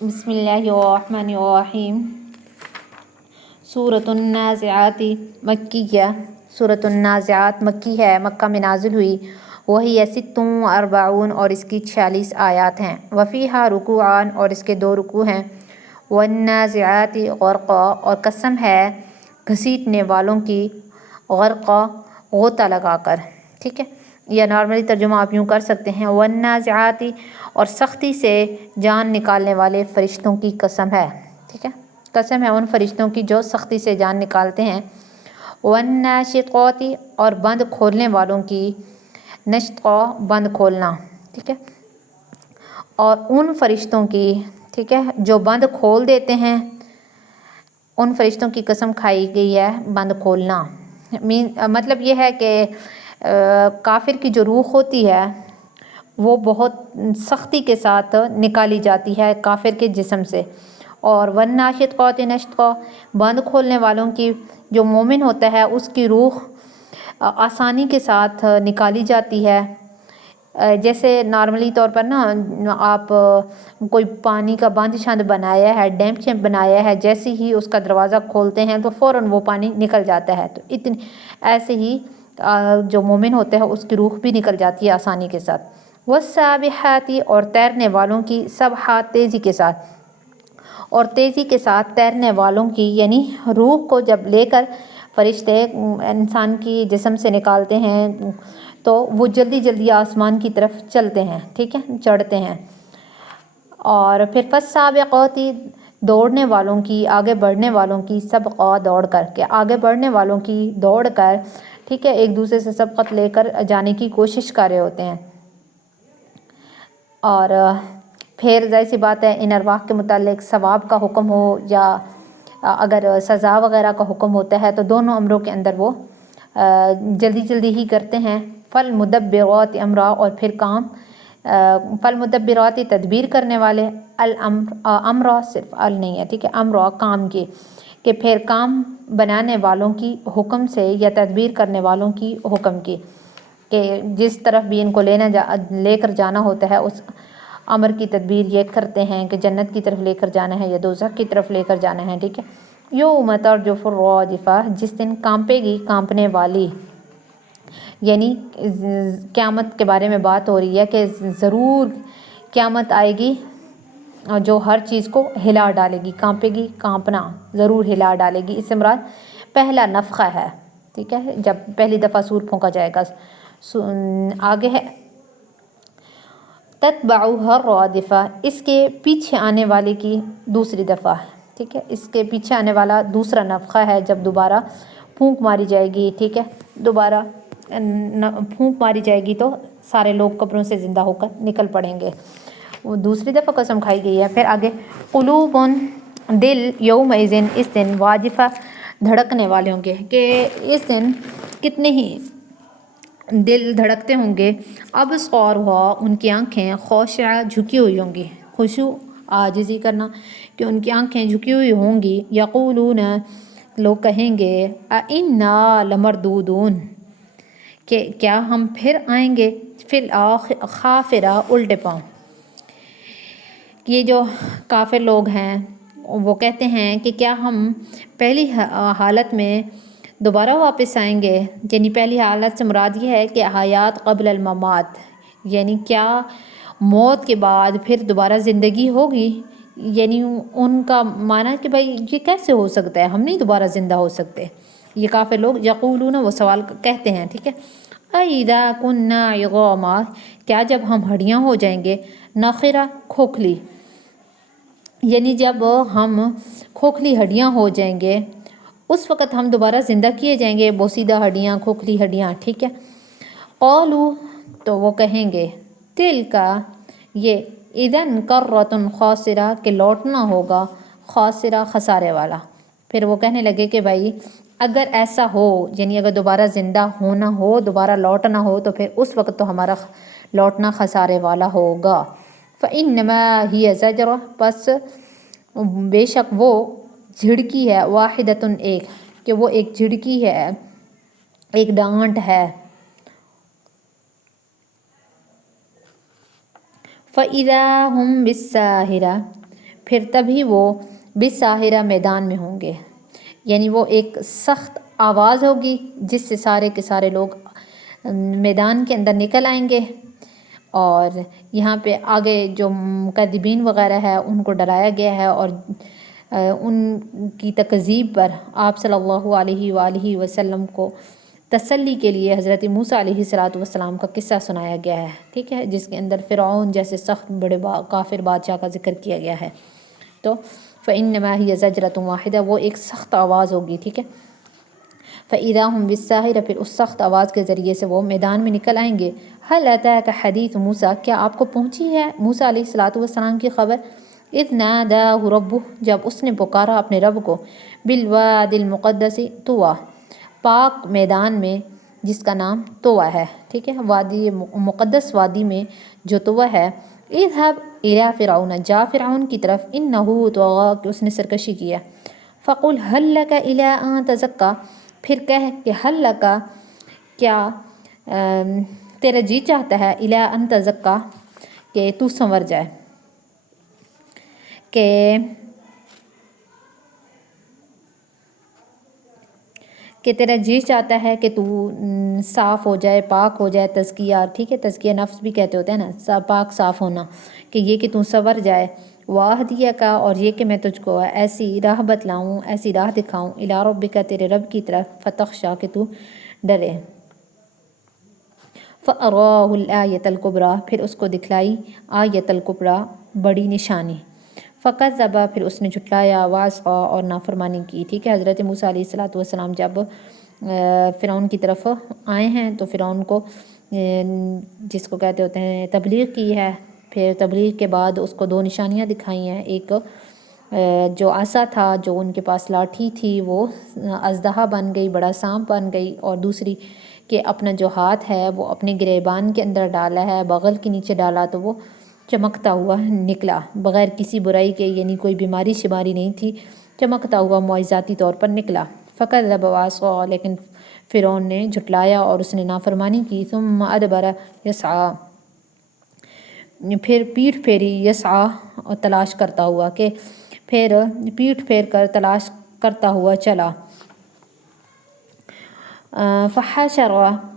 بسم اللہ الرحمن الرحیم۔ سورۃ النازعات مکیہ، سورۃ النازعات مکی ہے، مکہ میں نازل ہوئی۔ وہی 46 اور اس کی 46 آیات ہیں۔ وفیہا رکوعان اور اس کے 2 رکوع ہیں۔ والنازعات غرقا اور قسم ہے گھسیٹنے والوں کی، غرقا غوطہ لگا کر، ٹھیک ہے، یا نارملی ترجمہ آپ یوں کر سکتے ہیں والنازعات اور سختی سے جان نکالنے والے فرشتوں کی قسم ہے، ٹھیک ہے، قسم ہے ان فرشتوں کی جو سختی سے جان نکالتے ہیں۔ والناشطات اور بند کھولنے والوں کی، نشطا بند کھولنا، ٹھیک ہے، اور ان فرشتوں کی، ٹھیک ہے، جو بند کھول دیتے ہیں، ان فرشتوں کی قسم کھائی گئی ہے بند کھولنا۔ مطلب یہ ہے کہ کافر کی جو روح ہوتی ہے وہ بہت سختی کے ساتھ نکالی جاتی ہے کافر کے جسم سے، اور والناشطات نشطا بند کھولنے والوں کی، جو مومن ہوتا ہے اس کی روح آسانی کے ساتھ نکالی جاتی ہے۔ جیسے نارملی طور پر نا آپ کوئی پانی کا بند شند بنایا ہے، ڈیم شیپ بنایا ہے، جیسے ہی اس کا دروازہ کھولتے ہیں تو فوراً وہ پانی نکل جاتا ہے، تو ایسے ہی جو مومن ہوتا ہے اس کی روح بھی نکل جاتی ہے آسانی کے ساتھ۔ والسابحات اور تیرنے والوں کی، سبحات تیزی کے ساتھ، اور تیزی کے ساتھ تیرنے والوں کی، یعنی روح کو جب لے کر فرشتے انسان کی جسم سے نکالتے ہیں تو وہ جلدی جلدی آسمان کی طرف چلتے ہیں، ٹھیک ہے، چڑھتے ہیں۔ اور پھر فالسابقات دوڑنے والوں کی، آگے بڑھنے والوں کی، سبقا دوڑ کر کے، آگے بڑھنے والوں کی دوڑ کر، ٹھیک ہے، ایک دوسرے سے سبقت لے کر جانے کی کوشش کر رہے ہوتے ہیں۔ اور پھر ظاہر سی بات ہے ان ارواح کے متعلق ثواب کا حکم ہو یا اگر سزا وغیرہ کا حکم ہوتا ہے تو دونوں امروں کے اندر وہ جلدی جلدی ہی کرتے ہیں۔ فالمدبرات امرا اور پھر کام، فالمدبرات تدبیر کرنے والے، امرا صرف ال نہیں ہے، ٹھیک ہے، امرا کام کی، کہ پھر کام بنانے والوں کی حکم سے یا تدبیر کرنے والوں کی حکم کی، کہ جس طرف بھی ان کو لے کر جانا ہوتا ہے اس امر کی تدبیر یہ کرتے ہیں کہ جنت کی طرف لے کر جانا ہے یا دوزخ کی طرف لے کر جانا ہے، ٹھیک ہے۔ یوم ترجف الراجفہ جس دن کانپے گی کانپنے والی، یعنی قیامت کے بارے میں بات ہو رہی ہے کہ ضرور قیامت آئے گی جو ہر چیز کو ہلا ڈالے گی، کانپے گی، کانپنا ضرور ہلا ڈالے گی، اس سے مراد پہلا نفخہ ہے، ٹھیک ہے، جب پہلی دفعہ سور پھونکا جائے گا۔ آگے ہے تتبعها الرادفہ اس کے پیچھے آنے والے کی دوسری دفعہ، ٹھیک ہے، اس کے پیچھے آنے والا دوسرا نفخہ ہے جب دوبارہ پھونک ماری جائے گی، ٹھیک ہے، دوبارہ پھونک ماری جائے گی تو سارے لوگ قبروں سے زندہ ہو کر نکل پڑیں گے، وہ دوسری دفعہ قسم کھائی گئی ہے۔ پھر آگے قلوب دل یومئذ اس دن واجفہ دھڑکنے والے ہوں گے، کہ اس دن کتنے ہی دل دھڑکتے ہوں گے، ابصارها ان کی آنکھیں، خاشعہ جھکی ہوئی ہوں گی، خشوع عاجزی کرنا، کہ ان کی آنکھیں جھکی ہوئی ہوں گی، یقولون لوگ کہیں گے اِنَّا لَمَرْدُودُونَ کہ کیا ہم پھر آئیں گے، فی الخافرہ الٹے پاؤں۔ یہ جو کافر لوگ ہیں وہ کہتے ہیں کہ کیا ہم پہلی حالت میں دوبارہ واپس آئیں گے، یعنی پہلی حالت سے مراد یہ ہے کہ حیات قبل الممات، یعنی کیا موت کے بعد پھر دوبارہ زندگی ہوگی، یعنی ان کا معنی ہے کہ بھائی یہ کیسے ہو سکتا ہے، ہم نہیں دوبارہ زندہ ہو سکتے، یہ کافر لوگ یقولون وہ سوال کہتے ہیں، ٹھیک ہے، اَإِذَا كُنَّا عِظَامًا کیا جب ہم ہڈیاں ہو جائیں گے، نخرہ کھوکھلی، یعنی جب ہم کھوکھلی ہڈیاں ہو جائیں گے اس وقت ہم دوبارہ زندہ کیے جائیں گے، بوسیدہ ہڈیاں، کھوکھلی ہڈیاں، ٹھیک ہے۔ قالوا تو وہ کہیں گے تلک یہ اذن کرۃ خاسرہ کہ لوٹنا ہوگا، خاسرہ خسارے والا۔ پھر وہ کہنے لگے کہ بھائی اگر ایسا ہو، یعنی اگر دوبارہ زندہ ہونا ہو، دوبارہ لوٹنا ہو تو پھر اس وقت تو ہمارا لوٹنا خسارے والا ہوگا۔ فَإِنَّمَا هِيَ زَجْرَةٌ پس بے شک وہ جھڑکی ہے، واحدۃ ایک، کہ وہ ایک جھڑکی ہے، ایک ڈانٹ ہے۔ فَإِذَا هُمْ بِالسَّاهِرَةِ پھر تبھی وہ بالساہرہ میدان میں ہوں گے، یعنی وہ ایک سخت آواز ہوگی جس سے سارے کے سارے لوگ میدان کے اندر نکل آئیں گے۔ اور یہاں پہ آگے جو مکذبین وغیرہ ہے ان کو ڈرایا گیا ہے، اور ان کی تکذیب پر آپ صلی اللہ علیہ وآلہ وسلم کو تسلی کے لیے حضرت موسیٰ علیہ السلام کا قصہ سنایا گیا ہے، ٹھیک ہے، جس کے اندر فرعون جیسے سخت بڑے کافر بادشاہ کا ذکر کیا گیا ہے۔ تو فَإِنَّمَا هِيَ زَجْرَةٌ وَاحِدَةٌ، وہ ایک سخت آواز ہوگی، ٹھیک ہے۔ فَإِذَا هُمْ بِالسَّاهِرَةِ، پھر اس سخت آواز کے ذریعے سے وہ میدان میں نکل آئیں گے۔ هَلْ أَتَاكَ حَدِيثُ موسیٰ، کیا آپ کو پہنچی ہے موسیٰ علیہ السلام کی خبر؟ اِذْ نَادَاهُ رَبُّهُ، جب اس نے پکارا اپنے رب کو، بِالْوَادِ الْمُقَدَّسِ طُوًى، پاک میدان میں جس کا نام طویٰ ہے، ٹھیک ہے، وادی مقدس وادی میں جو طویٰ ہے۔ اذهب إلى فرعون، جا فرعون کی طرف، إنه طغى، کہ اس نے سرکشی کیا۔ فقل هل لك إلى أن تزكى، پھر کہہ کہ هل لك، کیا تیرا جی چاہتا ہے، إلى أن تزكى، کہ تو سنور جائے، کہ تیرا جی چاہتا ہے کہ تو صاف ہو جائے، پاک ہو جائے، تزکیہ، ٹھیک ہے، تزکیہ نفس بھی کہتے ہوتے ہیں نا، پاک صاف ہونا، کہ یہ کہ تو سنور جائے۔ واہدیہ کا، اور یہ کہ میں تجھ کو ایسی راہ بتلاؤں، ایسی راہ دکھاؤں، الی ربک، تیرے رب کی طرف، فتخشا، کہ تو ڈرے۔ فَأَرَاهُ الْآيَةَ الْكُبْرىٰ، پھر اس کو دکھلائی آیۃ الکبریٰ، بڑی نشانی۔ فَكَذَّبَ، پھر اس نے جھٹلایا، وَعَصَىٰ، اور نافرمانی کی، ٹھیک ہے۔ حضرت موسیٰ علیہ السلام جب فرعون کی طرف آئے ہیں تو فرعون کو جس کو کہتے ہوتے ہیں تبلیغ کی ہے، پھر تبلیغ کے بعد اس کو دو نشانیاں دکھائی ہیں، ایک جو عصا تھا، جو ان کے پاس لاٹھی تھی، وہ اژدہا بن گئی، بڑا سانپ بن گئی، اور دوسری کہ اپنا جو ہاتھ ہے وہ اپنے گریبان کے اندر ڈالا ہے، بغل کے نیچے ڈالا تو وہ چمکتا ہوا نکلا، بغیر کسی برائی کے، یعنی کوئی بیماری شماری نہیں تھی، چمکتا ہوا معجزاتی طور پر نکلا۔ فَكَذَّبَ وَعَصَىٰ، لیکن فرعون نے جھٹلایا اور اس نے نافرمانی کی۔ ثُمَّ أَدْبَرَ يَسْعَىٰ، پھر پیٹھ پھیری، یسعیٰ، تلاش کرتا ہوا، کہ پھر پیٹھ پھیر کر تلاش کرتا ہوا چلا۔ فحشر،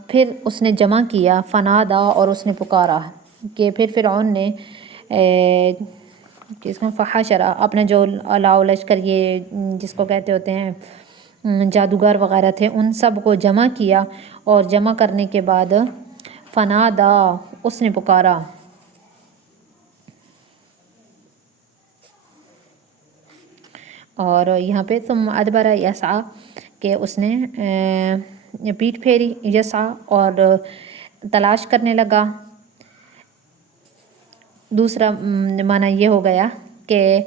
پھر اس نے جمع کیا، فنادا، اور اس نے پکارا، کہ پھر فرعون نے فحشر، اپنا جو الاؤ لشکر، یہ جس کو کہتے ہوتے ہیں جادوگر وغیرہ تھے، ان سب کو جمع کیا، اور جمع کرنے کے بعد فنادا، اس نے پکارا۔ اور یہاں پہ ثم ادبر یسعیٰ، کہ اس نے پیٹھ پھیری، یسعیٰ، اور تلاش کرنے لگا۔ دوسرا معنی یہ ہو گیا کہ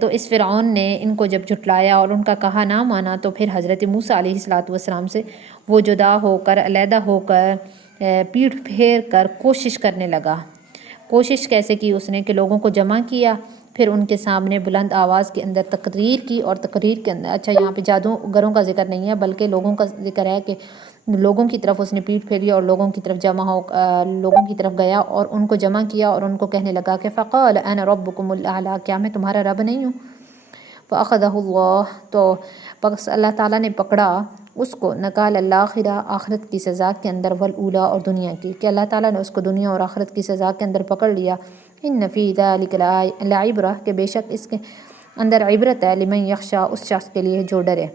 تو اس فرعون نے ان کو جب جھٹلایا اور ان کا کہا نہ مانا، تو پھر حضرت موسیٰ علیہ السلام سے وہ جدا ہو کر، علیحدہ ہو کر، پیٹھ پھیر کر کوشش کرنے لگا۔ کوشش کیسے کی اس نے، کہ لوگوں کو جمع کیا، پھر ان کے سامنے بلند آواز کے اندر تقریر کی، اور تقریر کے اندر، اچھا یہاں پہ جادوگروں کا ذکر نہیں ہے بلکہ لوگوں کا ذکر ہے، کہ لوگوں کی طرف اس نے پیٹھ پھیری اور لوگوں کی طرف لوگوں کی طرف گیا اور ان کو جمع کیا، اور ان کو کہنے لگا کہ فقال انا ربکم الاعلی، کیا میں تمہارا رب نہیں ہوں؟ فاخذہ اللہ، تو بس اللہ تعالیٰ نے پکڑا اس کو، نکال الآخرہ، آخرت کی سزا کے اندر، والاولی، اور دنیا کی، کہ اللہ تعالیٰ نے اس کو دنیا اور آخرت کی سزا کے اندر پکڑ لیا۔ ان فی ذلک لعبرہ، کہ بے شک اس کے اندر عبرت ہے، لمن یخشی، اس شخص کے لیے جو ڈرے،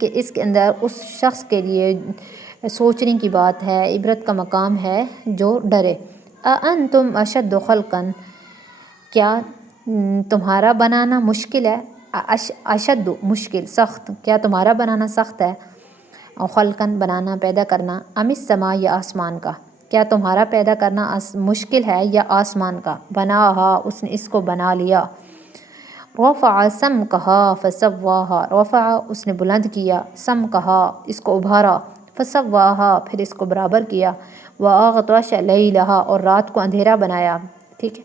کہ اس کے اندر اس شخص کے لیے سوچنے کی بات ہے، عبرت کا مقام ہے جو ڈرے۔ اانتم اشد خلقا، کیا تمہارا بنانا مشکل ہے، اشد مشکل، سخت، کیا تمہارا بنانا سخت ہے، خلقاً بنانا، پیدا کرنا، ام السماء، یا آسمان کا، کیا تمہارا پیدا کرنا مشکل ہے یا آسمان کا، بناہا، اس نے اس کو بنا لیا۔ رفع سمکہا فسواہا، رفع، اس نے بلند کیا، سمکہا، اس کو ابھارا، فسواہا، پھر اس کو برابر کیا، واغطش لیلہا، اور رات کو اندھیرا بنایا، ٹھیک ہے،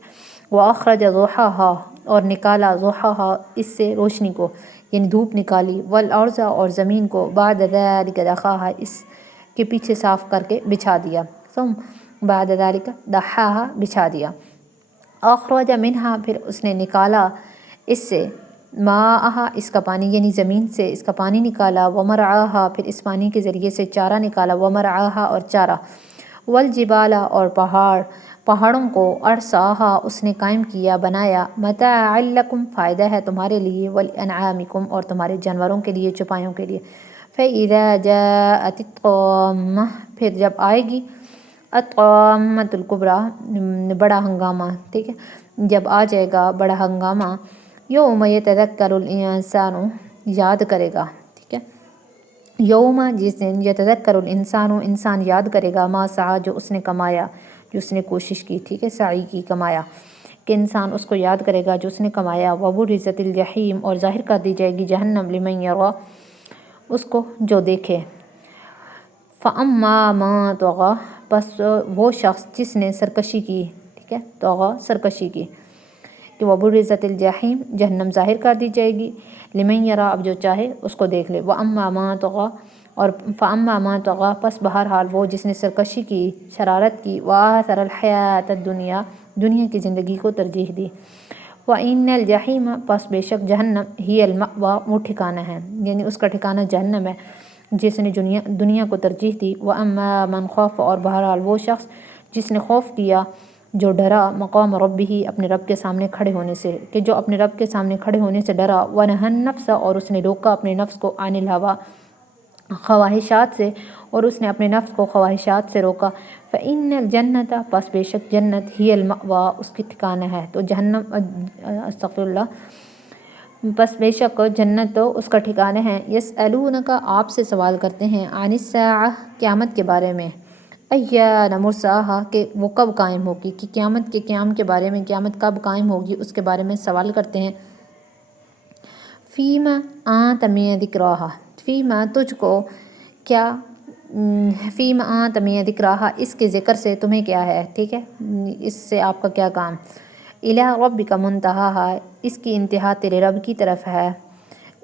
واخرج ضحاہا، اور نکالا ضحاہا، اس سے روشنی کو، یعنی دھوپ نکالی، والارض، اور زمین کو، بعد ذلک دحاہا، اس کے پیچھے صاف کر کے بچھا دیا، ثم بعد ذلک دحاہا، بچھا دیا، اخرج منہا پھر اس نے نکالا اس سے ماءہا اس کا پانی یعنی زمین سے اس کا پانی نکالا، ومرعاہا پھر اس پانی کے ذریعے سے چارہ نکالا، ومرعاہا اور چارہ، والجبال اور پہاڑوں کو ارساہا اس نے قائم کیا بنایا، متاعا لکم فائدہ ہے تمہارے لیے، ولانعامکم اور تمہارے جانوروں کے لیے چوپایوں کے لیے۔ فَإِذَا جَاءَتِ الطَّامَّةُ پھر جب آئے گی الطَّامَّةُ الْكُبْرىٰ بڑا ہنگامہ، ٹھیک ہے، جب آ جائے گا بڑا ہنگامہ، یوم یتذکر الانسان یاد کرے گا، ٹھیک ہے، یوم جس دن یتذکر الانسان انسان یاد کرے گا، ما سعی جو اس نے کمایا، جو اس نے کوشش کی، ٹھیک ہے، سعی کی کمایا، کہ انسان اس کو یاد کرے گا جو اس نے کمایا، وبرزت الجحیم اور ظاہر کر دی جائے گی جہنم، لمن یری اس کو جو دیکھے، فَأَمَّا مَن طَغَىٰ بس وہ شخص جس نے سرکشی کی، ٹھیک ہے، طغیٰ سرکشی کی، کہ وبرزت الجحیم جہنم ظاہر کر دی جائے گی، لمن یری اب جو چاہے اس کو دیکھ لے، وَأَمَّا مَن طَغَىٰ اور فَأَمَّا مَن طَغَىٰ پس بہرحال وہ جس نے سرکشی کی، شرارت کی، وَآثَرَ الْحَیَاةَ الدُّنْیَا دنیا کی زندگی کو ترجیح دی، وَإِنَّ الْجَحِیمَ پس بے شک جہنم ہی المأویٰ وہ ٹھکانہ ہے، یعنی اس کا ٹھکانہ جہنم ہے جس نے دنیا کو ترجیح دی، وَأَمَّا مَنْ خَافَ اور بہرحال وہ شخص جس نے خوف کیا، جو ڈرا، مقام ربہ اپنے رب کے سامنے کھڑے ہونے سے، کہ جو اپنے رب کے سامنے کھڑے ہونے سے ڈرا، وَنَهَى النَّفْسَ اور اس نے روکا اپنے نفس کو، عن الہویٰ خواہشات سے، اور اس نے اپنے نفس کو خواہشات سے روکا، فَإِنَّ الْجَنَّةَ پس بے شک جنت ہی المأویٰ اس کی ٹھکانہ ہے، تو جہنم استغفر اللہ پس بے شک جنت تو اس کا ٹھکانہ ہے، یسألونک آپ سے سوال کرتے ہیں، عن الساعہ قیامت کے بارے میں، ایان مرساہا کہ وہ کب قائم ہوگی، کہ قیامت کے قیام کے بارے میں، قیامت کب قائم ہوگی اس کے بارے میں سوال کرتے ہیں، فیما انت من ذکراہا فیما تجھ کو کیا، فیما انت من ذکراہا اس کے ذکر سے تمہیں کیا ہے، ٹھیک ہے، اس سے آپ کا کیا کام، الی ربک منتہاہا اس کی انتہا تیرے رب کی طرف ہے،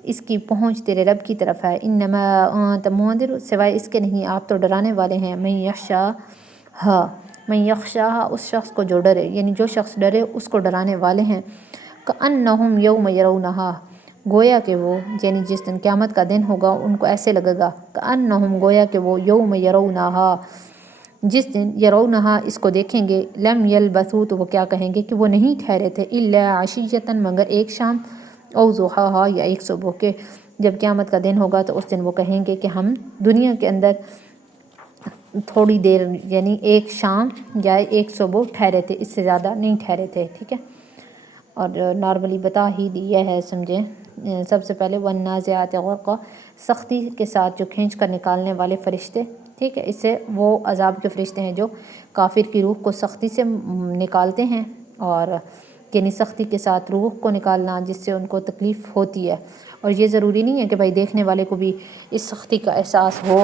اس کی پہنچ تیرے رب کی طرف ہے، انما انت منذر سوائے اس کے نہیں آپ تو ڈرانے والے ہیں، من یخشاہا اس شخص کو جو ڈرے، یعنی جو شخص ڈرے اس کو ڈرانے والے ہیں، کأنہم یوم یرونہا گویا کہ وہ یعنی جس دن قیامت کا دن ہوگا ان کو ایسے لگے گا، کأنہم گویا کہ وہ یوم یرونہا جس دن یرونہا اس کو دیکھیں گے، لم یلبثوا تو وہ کیا کہیں گے کہ وہ نہیں ٹھہرے تھے، الا عشیۃ مگر ایک شام، او ضحاہا یا ایک صبح کے، جب قیامت کا دن ہوگا تو اس دن وہ کہیں گے کہ ہم دنیا کے اندر تھوڑی دیر یعنی ایک شام یا ایک صبح ٹھہرے تھے، اس سے زیادہ نہیں ٹھہرے تھے، ٹھیک ہے، اور نارملی بتا ہی دیا ہے سمجھیں، سب سے پہلے والنازعات غرقا سختی کے ساتھ جو کھینچ کر نکالنے والے فرشتے، ٹھیک ہے، اس سے وہ عذاب کے فرشتے ہیں جو کافر کی روح کو سختی سے نکالتے ہیں، اور یعنی سختی کے ساتھ روح کو نکالنا جس سے ان کو تکلیف ہوتی ہے، اور یہ ضروری نہیں ہے کہ بھائی دیکھنے والے کو بھی اس سختی کا احساس ہو،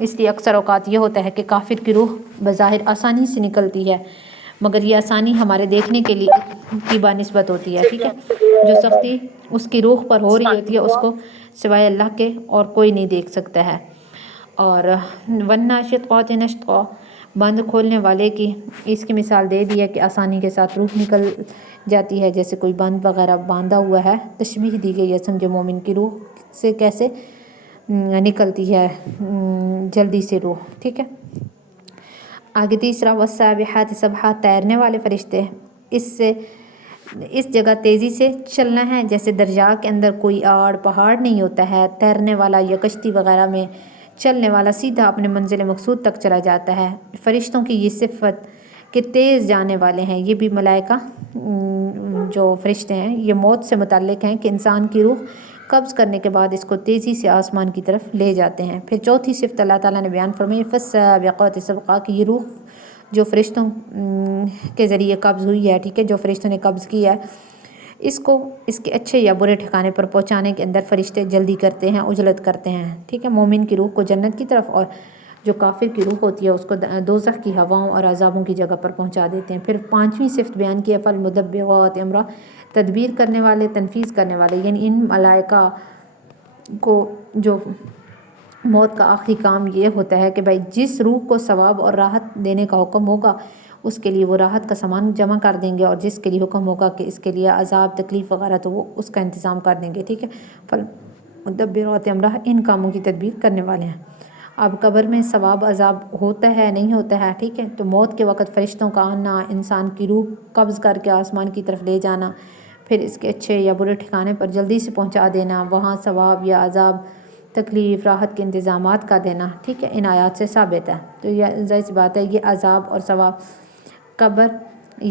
اس لیے اکثر اوقات یہ ہوتا ہے کہ کافر کی روح بظاہر آسانی سے نکلتی ہے، مگر یہ آسانی ہمارے دیکھنے کے لیے کی بانسبت ہوتی ہے، ٹھیک ہے، جو سختی اس کی روح پر ہو رہی ہوتی ہے اس کو سوائے اللہ کے اور کوئی نہیں دیکھ سکتا ہے، اور والناشطات نشطا بند کھولنے والے کی اس کی مثال دے دی ہے کہ آسانی کے ساتھ روح نکل جاتی ہے، جیسے کوئی بند وغیرہ باندھا ہوا ہے، تشبیہ دی گئی ہے، سمجھے مومن کی روح سے کیسے نکلتی ہے جلدی سے روح، ٹھیک ہے، آگے تیسرا والسابحات سبحا تیرنے والے فرشتے، اس جگہ تیزی سے چلنا ہے، جیسے دریا کے اندر کوئی آڑ پہاڑ نہیں ہوتا ہے، تیرنے والا یا کشتی وغیرہ میں چلنے والا سیدھا اپنے منزل مقصود تک چلا جاتا ہے، فرشتوں کی یہ صفت کہ تیز جانے والے ہیں، یہ بھی ملائکہ جو فرشتے ہیں یہ موت سے متعلق ہیں کہ انسان کی روح قبض کرنے کے بعد اس کو تیزی سے آسمان کی طرف لے جاتے ہیں، پھر چوتھی صفت اللہ تعالیٰ نے بیان فرمائی فالسابقات سبقا کہ یہ روح جو فرشتوں کے ذریعے قبض ہوئی ہے، ٹھیک ہے، جو فرشتوں نے قبض کیا ہے اس کو اس کے اچھے یا برے ٹھکانے پر پہنچانے کے اندر فرشتے جلدی کرتے ہیں، عجلت کرتے ہیں، ٹھیک ہے، مومن کی روح کو جنت کی طرف اور جو کافر کی روح ہوتی ہے اس کو دوزخ کی ہواؤں اور عذابوں کی جگہ پر پہنچا دیتے ہیں۔ پھر پانچویں صفت بیان کی ہے فالمدبرات امرا تدبیر کرنے والے، تنفیذ کرنے والے، یعنی ان ملائکہ کو جو موت کا آخری کام یہ ہوتا ہے کہ بھائی جس روح کو ثواب اور راحت دینے کا حکم ہوگا اس کے لیے وہ راحت کا سامان جمع کر دیں گے، اور جس کے لیے حکم ہوگا کہ اس کے لیے عذاب تکلیف وغیرہ تو وہ اس کا انتظام کر دیں گے، ٹھیک ہے۔ فالمدبرات امرا، ان کاموں کی تدبیر کرنے والے ہیں۔ اب قبر میں ثواب عذاب ہوتا ہے نہیں ہوتا ہے، ٹھیک ہے، تو موت کے وقت فرشتوں کا آنا، انسان کی روح قبض کر کے آسمان کی طرف لے جانا، پھر اس کے اچھے یا برے ٹھکانے پر جلدی سے پہنچا دینا، وہاں ثواب یا عذاب تکلیف راحت کے انتظامات کا دینا، ٹھیک ہے، ان آیات سے ثابت ہے۔ تو یہ ظاہر سی بات ہے، یہ عذاب اور ثواب قبر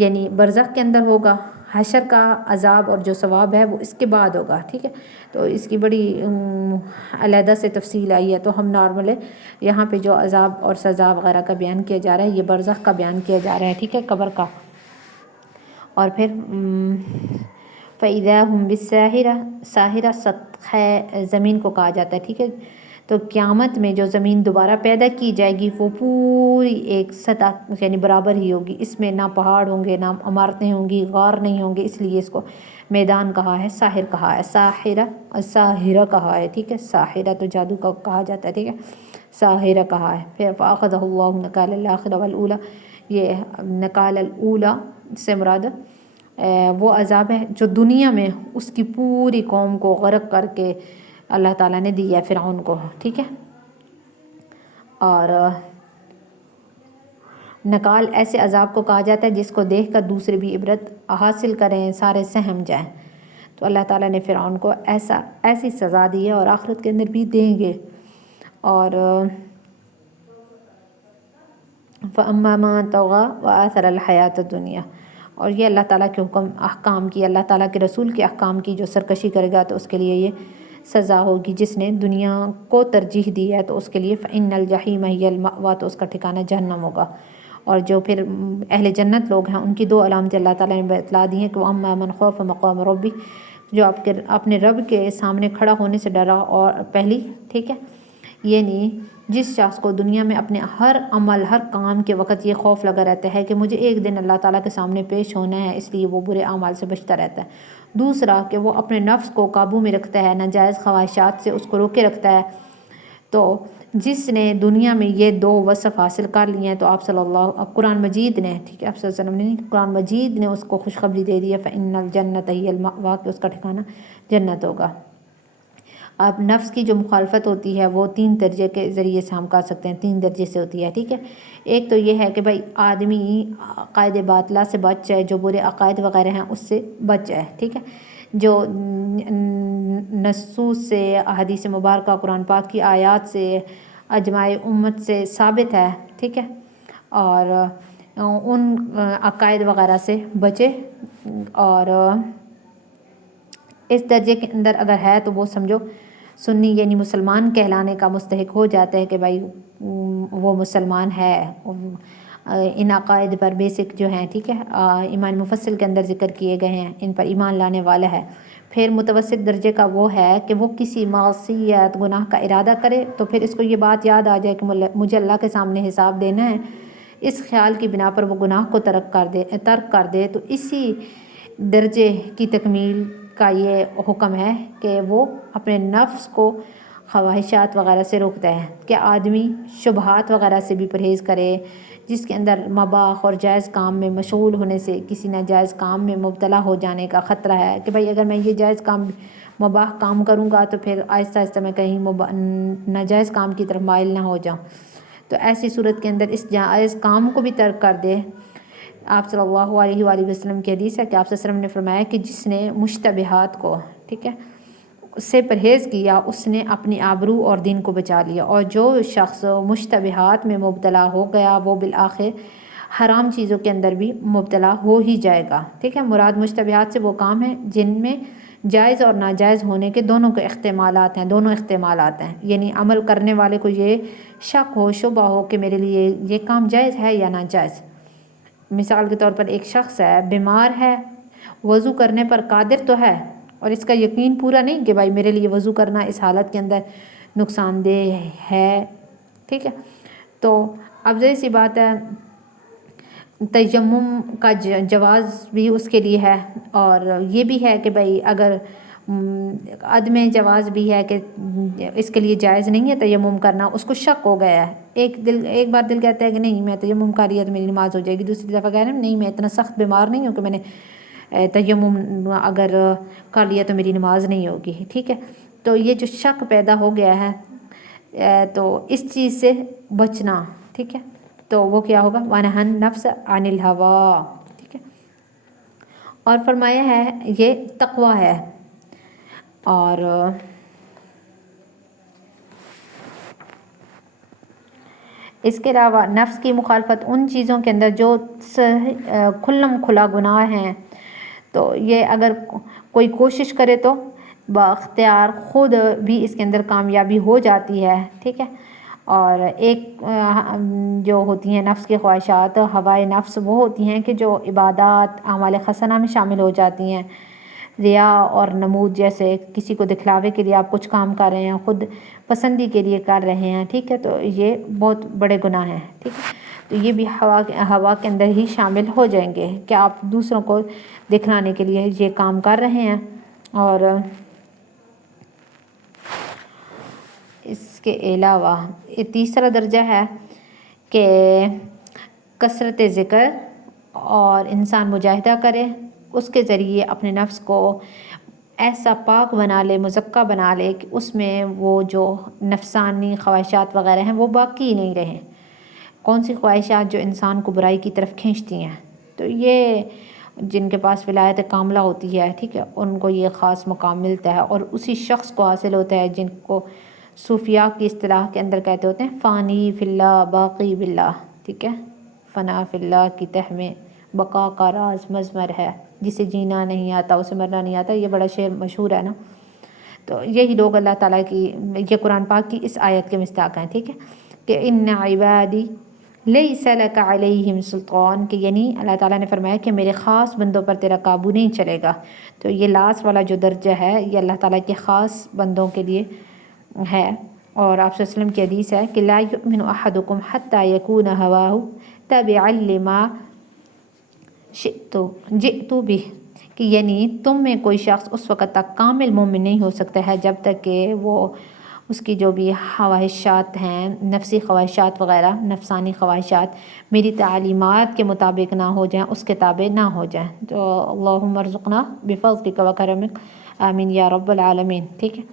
یعنی برزخ کے اندر ہوگا، حشر کا عذاب اور جو ثواب ہے وہ اس کے بعد ہوگا، ٹھیک ہے۔ تو اس کی بڑی علیحدہ سے تفصیل آئی ہے، تو ہم نارمل ہے یہاں پہ جو عذاب اور سزا وغیرہ کا بیان کیا جا رہا ہے، یہ برزخ کا بیان کیا جا رہا ہے، ٹھیک ہے، قبر کا۔ اور پھر فَإِذَا هُمْ بِالسَّاهِرَةِ، ساہرہ سطح زمین کو کہا جاتا ہے، ٹھیک ہے۔ تو قیامت میں جو زمین دوبارہ پیدا کی جائے گی وہ پوری ایک سطح یعنی برابر ہی ہوگی، اس میں نہ پہاڑ ہوں گے، نہ عمارتیں ہوں گی، غار نہیں ہوں گے، اس لیے اس کو میدان کہا ہے، ساحر کہا ہے، ساحرہ کہا ہے، ٹھیک ہے، ساحرہ تو جادو کا کہا جاتا ہے، ٹھیک ہے، ساحرہ کہا ہے۔ پھر فَأَخَذَهُ اللَّهُ نَكَالَ الْآخِرَةَ وَالْأُولَىٰ، یہ نکال الاولیٰ سے مراد وہ عذاب ہے جو دنیا میں اس کی پوری قوم کو غرق کر کے اللہ تعالیٰ نے دیا ہے فرعون کو، ٹھیک ہے۔ اور نکال ایسے عذاب کو کہا جاتا ہے جس کو دیکھ کر دوسرے بھی عبرت حاصل کریں، سارے سہم جائیں۔ تو اللہ تعالیٰ نے فرعون کو ایسی سزا دی ہے اور آخرت کے اندر بھی دیں گے۔ اور فَأَمَّا مَن طَغَىٰ وَآثَرَ الْحَيَاةَ الدُّنْيَا، اور یہ اللہ تعالیٰ کے حکم احکام کی، اللہ تعالیٰ کے رسول کے احکام کی جو سرکشی کرے گا تو اس کے لیے یہ سزا ہوگی۔ جس نے دنیا کو ترجیح دی ہے تو اس کے لیے فَإِنَّ الْجَحِيمَ هِيَ الْمَأْوَىٰ، تو اس کا ٹھکانہ جہنم ہوگا۔ اور جو پھر اہل جنت لوگ ہیں ان کی دو علامتیں اللہ تعالیٰ نے بتلا دی ہیں کہ وَأَمَّا مَنْ خَافَ مَقَامَ رَبِّهِ، جو اپنے رب کے سامنے کھڑا ہونے سے ڈرا، اور پہلی، ٹھیک ہے، یعنی جس شخص کو دنیا میں اپنے ہر عمل ہر کام کے وقت یہ خوف لگا رہتا ہے کہ مجھے ایک دن اللہ تعالیٰ کے سامنے پیش ہونا ہے، اس لیے وہ برے اعمال سے بچتا رہتا ہے۔ دوسرا کہ وہ اپنے نفس کو قابو میں رکھتا ہے، ناجائز خواہشات سے اس کو روکے رکھتا ہے۔ تو جس نے دنیا میں یہ دو وصف حاصل کر لیے ہیں تو آپ صلی اللہ قرآن مجید نے، ٹھیک ہے، آپ صلی اللہ علیہ وسلم نے قرآن مجید نے اس کو خوشخبری دے دی ہے فَإِنَّ الْجَنَّةَ هِيَ الْمَأْوَىٰ، کہ اس کا ٹھکانہ جنت ہوگا۔ اب نفس کی جو مخالفت ہوتی ہے وہ 3 درجے کے ذریعے سے ہم کر سکتے ہیں، 3 درجے سے ہوتی ہے، ٹھیک ہے۔ ایک تو یہ ہے کہ بھائی آدمی عقائد باطلہ سے بچ جائے، جو برے عقائد وغیرہ ہیں اس سے بچ جائے، ٹھیک ہے، جو نصوص سے، احادیث مبارکہ، قرآن پاک کی آیات سے، اجماع امت سے ثابت ہے، ٹھیک ہے، اور ان عقائد وغیرہ سے بچے۔ اور اس درجے کے اندر اگر ہے تو وہ سمجھو سنی یعنی مسلمان کہلانے کا مستحق ہو جاتا ہے کہ بھائی وہ مسلمان ہے، ان عقائد پر بیسک جو ہیں، ٹھیک ہے، ایمان مفصل کے اندر ذکر کیے گئے ہیں، ان پر ایمان لانے والا ہے۔ پھر متوسط درجے کا وہ ہے کہ وہ کسی معصیت گناہ کا ارادہ کرے تو پھر اس کو یہ بات یاد آ جائے کہ مجھے اللہ کے سامنے حساب دینا ہے، اس خیال کی بنا پر وہ گناہ کو ترک کر دے تو اسی درجے کی تکمیل کا یہ حکم ہے کہ وہ اپنے نفس کو خواہشات وغیرہ سے روکتا ہے، کہ آدمی شبہات وغیرہ سے بھی پرہیز کرے، جس کے اندر مباح اور جائز کام میں مشغول ہونے سے کسی ناجائز کام میں مبتلا ہو جانے کا خطرہ ہے، کہ بھائی اگر میں یہ جائز کام مباح کام کروں گا تو پھر آہستہ آہستہ میں کہیں ناجائز کام کی طرف مائل نہ ہو جاؤں، تو ایسی صورت کے اندر اس جائز کام کو بھی ترک کر دے۔ آپ صلی اللہ علیہ وآلہ وسلم کی حدیث ہے کہ آپ صلی اللہ علیہ وسلم نے فرمایا کہ جس نے مشتبہات کو، ٹھیک ہے، اس سے پرہیز کیا اس نے اپنی آبرو اور دین کو بچا لیا، اور جو شخص مشتبہات میں مبتلا ہو گیا وہ بالآخر حرام چیزوں کے اندر بھی مبتلا ہو ہی جائے گا، ٹھیک ہے۔ مراد مشتبہات سے وہ کام ہیں جن میں جائز اور ناجائز ہونے کے دونوں کے احتمالات ہیں، یعنی عمل کرنے والے کو یہ شک ہو، شبہ ہو کہ میرے لیے یہ کام جائز ہے یا ناجائز۔ مثال کے طور پر ایک شخص ہے، بیمار ہے، وضو کرنے پر قادر تو ہے اور اس کا یقین پورا نہیں کہ بھائی میرے لیے وضو کرنا اس حالت کے اندر نقصان دہ ہے، ٹھیک ہے، تو اب ظاہر سی بات ہے تیمم کا جواز بھی اس کے لیے ہے، اور یہ بھی ہے کہ بھائی اگر عدم جواز بھی ہے کہ اس کے لیے جائز نہیں ہے تیمم کرنا، اس کو شک ہو گیا ہے، ایک بار دل کہتا ہے کہ نہیں میں تیمم کر لیا تو میری نماز ہو جائے گی، دوسری دفعہ کہہ رہے ہیں نہیں میں اتنا سخت بیمار نہیں ہوں کہ میں نے تیمم اگر کر لیا تو میری نماز نہیں ہوگی، ٹھیک ہے۔ تو یہ جو شک پیدا ہو گیا ہے تو اس چیز سے بچنا، ٹھیک ہے، تو وہ کیا ہوگا، وَنَهَا النَّفْسَ عَنِ الْهَوَىٰ، ٹھیک ہے۔ اور فرمایا ہے یہ تقوی ہے، اور اس کے علاوہ نفس کی مخالفت ان چیزوں کے اندر جو کھلم کھلا گناہ ہیں، تو یہ اگر کوئی کوشش کرے تو باختیار خود بھی اس کے اندر کامیابی ہو جاتی ہے، ٹھیک ہے۔ اور ایک جو ہوتی ہیں نفس کی خواہشات، ہوائے نفس، وہ ہوتی ہیں کہ جو عبادات اعمال حسنہ میں شامل ہو جاتی ہیں، ریا اور نمود، جیسے کسی کو دکھلاوے کے لیے آپ کچھ کام کر رہے ہیں، خود پسندی کے لیے کر رہے ہیں، ٹھیک ہے، تو یہ بہت بڑے گناہ ہیں، ٹھیک ہے۔ تو یہ بھی ہوا کے اندر ہی شامل ہو جائیں گے کہ آپ دوسروں کو دکھلانے کے لیے یہ کام کر رہے ہیں۔ اور اس کے علاوہ یہ تیسرا درجہ ہے کہ کثرت ذکر، اور انسان مجاہدہ کرے، اس کے ذریعے اپنے نفس کو ایسا پاک بنا لے، مزکہ بنا لے کہ اس میں وہ جو نفسانی خواہشات وغیرہ ہیں وہ باقی نہیں رہیں۔ کون سی خواہشات جو انسان کو برائی کی طرف کھینچتی ہیں، تو یہ جن کے پاس ولایت کاملہ ہوتی ہے، ٹھیک ہے، ان کو یہ خاص مقام ملتا ہے، اور اسی شخص کو حاصل ہوتا ہے جن کو صوفیاء کی اصطلاح کے اندر کہتے ہوتے ہیں فانی فی اللہ باقی باللہ، ٹھیک ہے، فنا فی اللہ کی تہ میں بقا کا راز مضمر ہے، جسے جینا نہیں آتا اسے مرنا نہیں آتا، یہ بڑا شعر مشہور ہے نا۔ تو یہی لوگ اللہ تعالیٰ کی، یہ قرآن پاک کی اس آیت کے مصداق ہیں، ٹھیک ہے، کہ ان عبادی لیس لک علیہم سلطان، کہ یعنی اللہ تعالیٰ نے فرمایا کہ میرے خاص بندوں پر تیرا قابو نہیں چلے گا۔ تو یہ لاسٹ والا جو درجہ ہے یہ اللہ تعالیٰ کے خاص بندوں کے لیے ہے۔ اور آپ صلی اللہ علیہ وسلم کی حدیث ہے کہ لا یؤمن احدکم حتی یکون ہواہ تبعا لما جئت بہ، کہ یعنی تم میں کوئی شخص اس وقت تک کامل مومن نہیں ہو سکتا ہے جب تک کہ وہ اس کی جو بھی خواہشات ہیں، نفسی خواہشات وغیرہ، نفسانی خواہشات میری تعلیمات کے مطابق نہ ہو جائیں، اس کے تابع نہ ہو جائیں۔ تو اللہم ارزقنا بفضلک و کرمک، آمین یا رب العالمین، ٹھیک ہے۔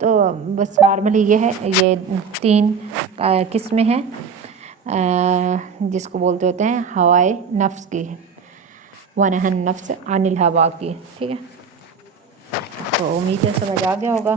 تو بس نارملی یہ ہے، یہ 3 قسمیں ہیں جس کو بولتے ہوتے ہیں ہوائے نفس کی، وَنَهَا النَّفْسَ عَنِ الْهَوَىٰ کی، ٹھیک ہے۔ تو امید ہے سمجھ آ گیا ہوگا۔